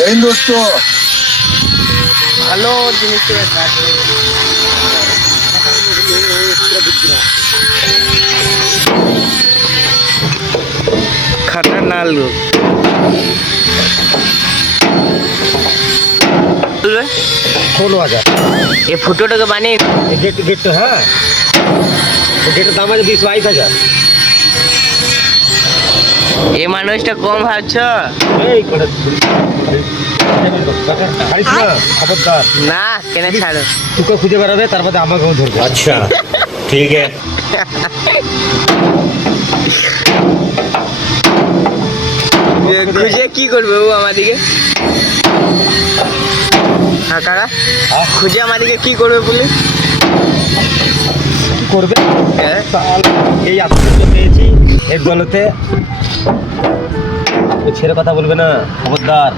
जय हिंद दोस्तों। ভালো জিনিসের কাজ खतरनाक लोग 16,000 ये फोटोটাকে বানিয়ে गेट हाँ गेट दाम है 20-22,000 এই মানুষটা কম ভাবছ খবরদার না কেন ছাড়ো তোকে খুঁজে বেড়াবে তারপরে আমাকেও ধরবে अच्छा ठीक है খুঁজে কি করবে ও আমাদিকে হ্যাঁ কারা খুঁজে আমাদিকে কি করবে পুলিশ কি করবে হ্যাঁ সাল এই আতঙ্ক পেয়েছি এর গলতে ছেড়ে কথা বলবে না খবরদার